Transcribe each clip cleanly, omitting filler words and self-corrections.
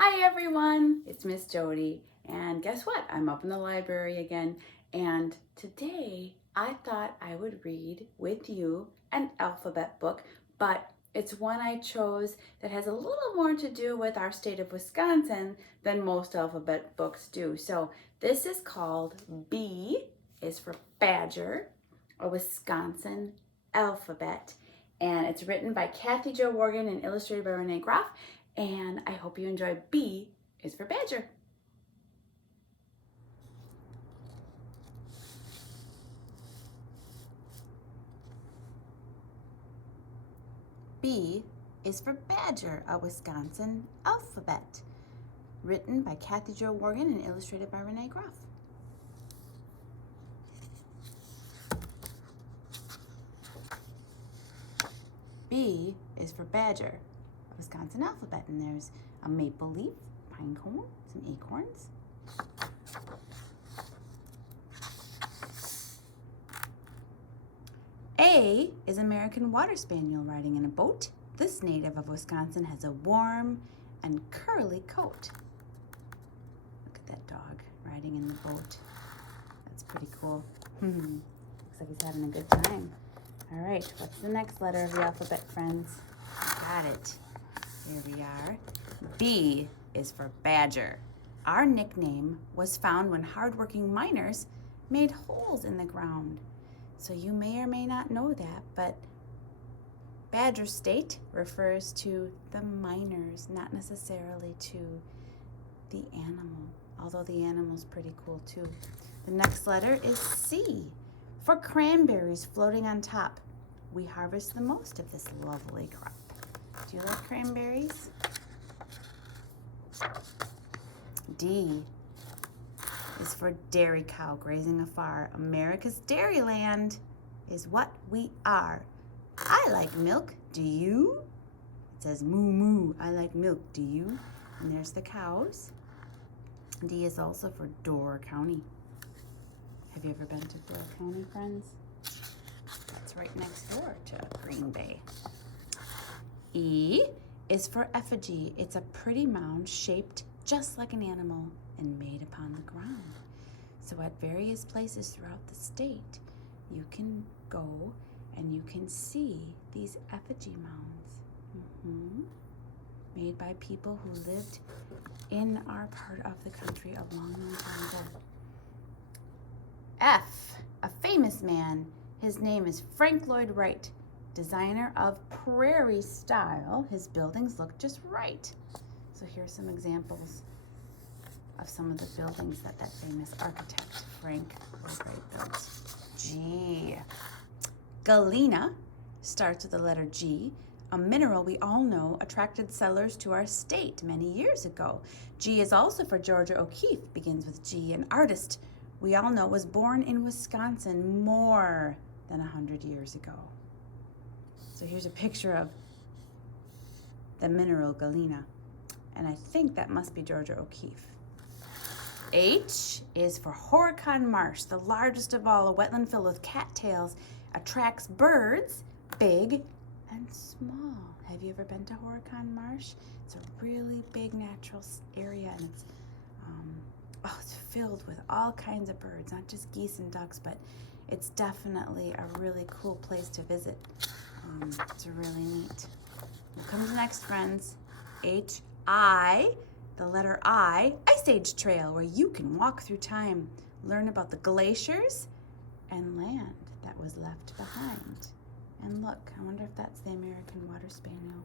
Hi everyone, it's Miss Jody, and guess what? I'm up in the library again, and today I thought I would read with you an alphabet book, but it's one I chose that has a little more to do with our state of Wisconsin than most alphabet books do. So this is called B is for Badger, a Wisconsin alphabet, and it's written by Kathy Jo Wargin and illustrated by Renee Groff. And I hope you enjoy B is for Badger. B is for Badger, a Wisconsin alphabet. Written by Kathy Jo Wargin and illustrated by Renee Groff. B is for Badger, a Wisconsin alphabet. And there's a maple leaf, pine cone, some acorns. A is American Water Spaniel riding in a boat. This native of Wisconsin has a warm and curly coat. Look at that dog riding in the boat. That's pretty cool. Looks like he's having a good time. All right, what's the next letter of the alphabet, friends? Got it. Here we are. B is for Badger. Our nickname was found when hardworking miners made holes in the ground. So you may or may not know that, but Badger State refers to the miners, not necessarily to the animal, although the animal's pretty cool too. The next letter is C for cranberries floating on top. We harvest the most of this lovely crop. Do you like cranberries? D is for dairy cow grazing afar. America's dairyland is what we are. I like milk, do you? It says moo moo, I like milk, do you? And there's the cows. D is also for Door County. Have you ever been to Door County, friends? That's right next door to Green Bay. E is for effigy. It's a pretty mound shaped just like an animal and made upon the ground. So at various places throughout the state, you can go and you can see these effigy mounds made by people who lived in our part of the country a long, long time ago. F, a famous man. His name is Frank Lloyd Wright, designer of prairie style. His buildings look just right. So here's some examples of some of the buildings that famous architect Frank Lloyd Wright built. G. Galena starts with the letter G, a mineral we all know attracted settlers to our state many years ago. G is also for Georgia O'Keeffe, begins with G, an artist we all know was born in Wisconsin more than 100 years ago. So here's a picture of the mineral Galena, and I think that must be Georgia O'Keeffe. H is for Horicon Marsh, the largest of all, a wetland filled with cattails, attracts birds, big and small. Have you ever been to Horicon Marsh? It's a really big natural area, and it's filled with all kinds of birds, not just geese and ducks, but it's definitely a really cool place to visit. It's really neat. What comes next, friends? H-I, the letter I, Ice Age Trail, where you can walk through time, learn about the glaciers and land that was left behind. And look, I wonder if that's the American Water Spaniel.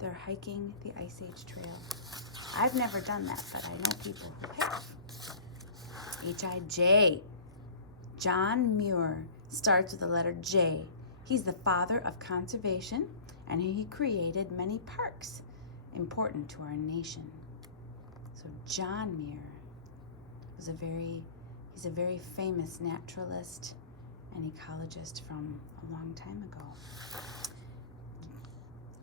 They're hiking the Ice Age Trail. I've never done that, but I know people who have. H-I-J. John Muir starts with the letter J. He's the father of conservation, and he created many parks important to our nation. So John Muir was he's a very famous naturalist and ecologist from a long time ago.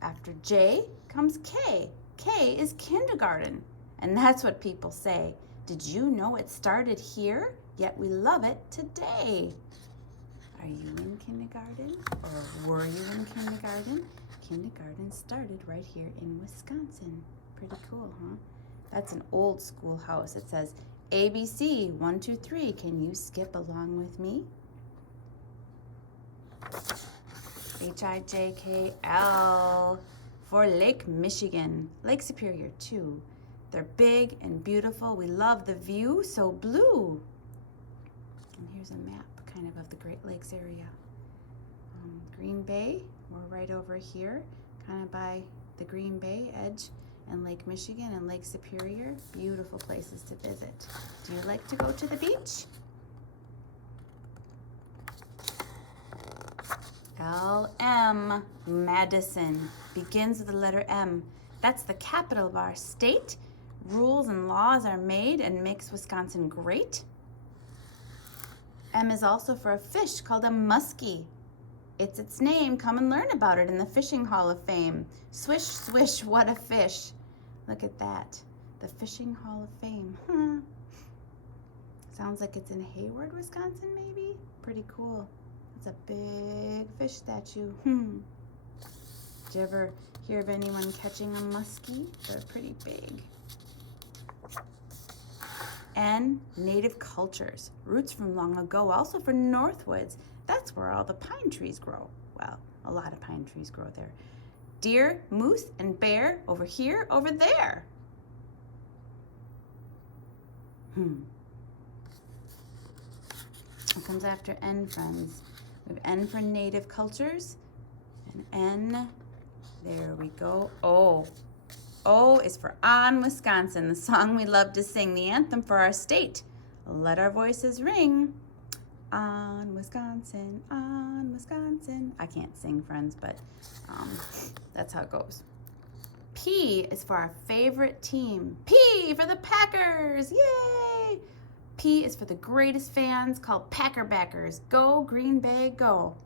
After J comes K. K is kindergarten, and that's what people say. Did you know it started here? Yet we love it today. Are you in kindergarten? Or were you in kindergarten? kindergarten started right here in Wisconsin. Pretty cool, huh? That's an old schoolhouse. It says, ABC, 1, 2, 3. Can you skip along with me? HIJKL for Lake Michigan. Lake Superior, too. They're big and beautiful. We love the view, so blue. And here's a map kind of the Great Lakes area. Green Bay, we're right over here, kind of by the Green Bay edge, and Lake Michigan and Lake Superior. Beautiful places to visit. Do you like to go to the beach? LM, Madison, begins with the letter M. That's the capital of our state. Rules and laws are made and makes Wisconsin great. M is also for a fish called a muskie. It's its name. Come and learn about it in the Fishing Hall of Fame. Swish, swish, what a fish. Look at that. The Fishing Hall of Fame. Sounds like it's in Hayward, Wisconsin, maybe? Pretty cool. It's a big fish statue. Did you ever hear of anyone catching a muskie? They're pretty big. N, native cultures. Roots from long ago, also for Northwoods. That's where all the pine trees grow. Well, a lot of pine trees grow there. Deer, moose, and bear over here, over there. What comes after N, friends? We have N for native cultures, and N, there we go. O. O is for On Wisconsin, the song we love to sing, the anthem for our state. Let our voices ring. On Wisconsin, on Wisconsin. I can't sing, friends, but that's how it goes. P is for our favorite team. P for the Packers, yay! P is for the greatest fans called Packer Backers. Go Green Bay, go.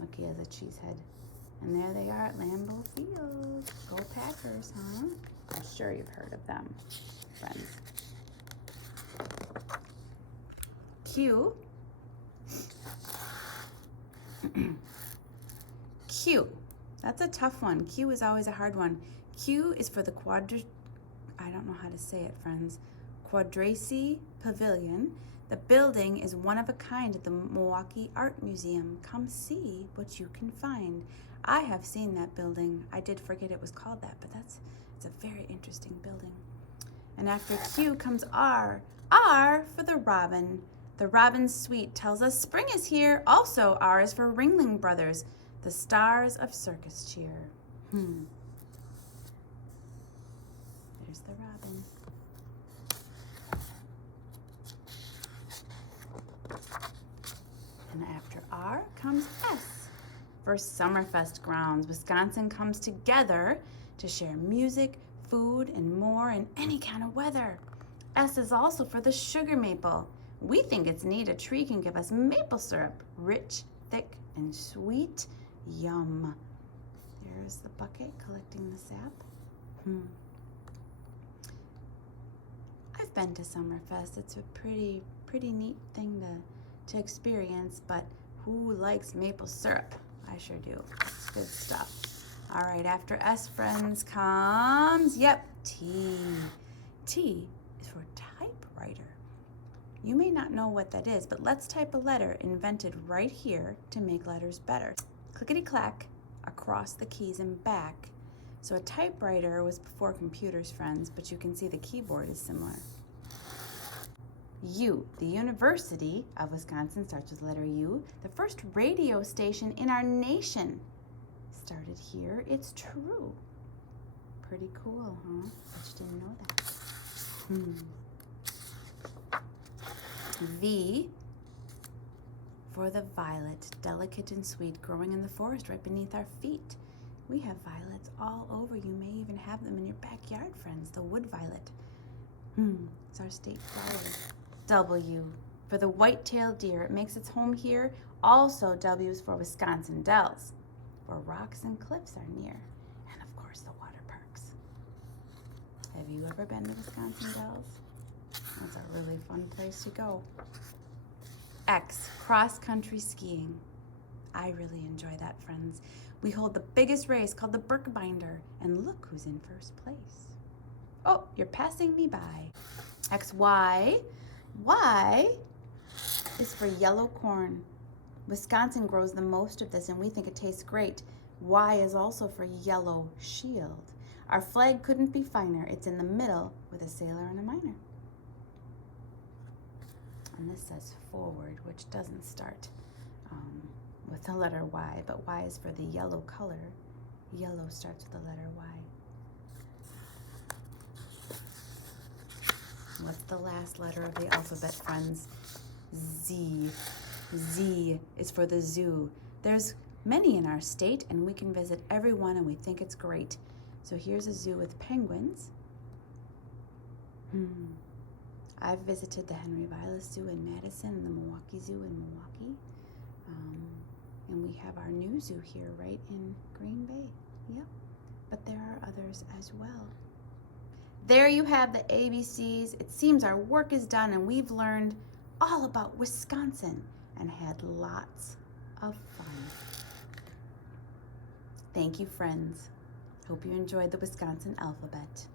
Look, he has a cheese head. And there they are at Lambeau Field. Go Packers, huh? I'm sure you've heard of them, friends. Q. Q. That's a tough one. Q is always a hard one. Q is for the I don't know how to say it, friends. Quadracy Pavilion. The building is one of a kind at the Milwaukee Art Museum. Come see what you can find. I have seen that building. I did forget it was called that, but it's a very interesting building. And after Q comes R. R for the robin. The Robin Suite tells us spring is here. Also, R is for Ringling Brothers, the stars of circus cheer. There's the robin. And after R comes S for Summerfest grounds. Wisconsin comes together to share music, food, and more in any kind of weather. S is also for the sugar maple. We think it's neat a tree can give us maple syrup, rich, thick, and sweet. Yum. There's the bucket collecting the sap. I've been to Summerfest. It's a pretty neat thing to experience, but who likes maple syrup? I sure do. It's good stuff. All right, after S, friends, comes, T. T is for typewriter. You may not know what that is, but let's type a letter invented right here to make letters better. Clickety-clack across the keys and back. So a typewriter was before computers, friends, but you can see the keyboard is similar. U, the University of Wisconsin starts with letter U. The first radio station in our nation started here. It's true. Pretty cool, huh? Bet you didn't know that. V for the violet, delicate and sweet, growing in the forest right beneath our feet. We have violets all over. You may even have them in your backyard, friends. The wood violet. It's our state flower. W for the white-tailed deer. It makes its home here. Also, W is for Wisconsin dells, where rocks and cliffs are near. And of course, the water parks. Have you ever been to Wisconsin dells? That's a really fun place to go. X, cross-country skiing. I really enjoy that, friends. We hold the biggest race called the Birkbinder, and look who's in first place. Oh, you're passing me by. XY. Y is for yellow corn. Wisconsin grows the most of this, and we think it tastes great. Y is also for yellow shield. Our flag couldn't be finer. It's in the middle with a sailor and a miner. And this says forward, which doesn't start with the letter Y, but Y is for the yellow color. Yellow starts with the letter Y. What's the last letter of the alphabet, friends? Z. Z is for the zoo. There's many in our state, and we can visit every one, and we think it's great. So here's a zoo with penguins. I've visited the Henry Vilas Zoo in Madison and the Milwaukee Zoo in Milwaukee. And we have our new zoo here right in Green Bay. Yep, but there are others as well. There you have the ABCs. It seems our work is done, and we've learned all about Wisconsin and had lots of fun. Thank you, friends. Hope you enjoyed the Wisconsin alphabet.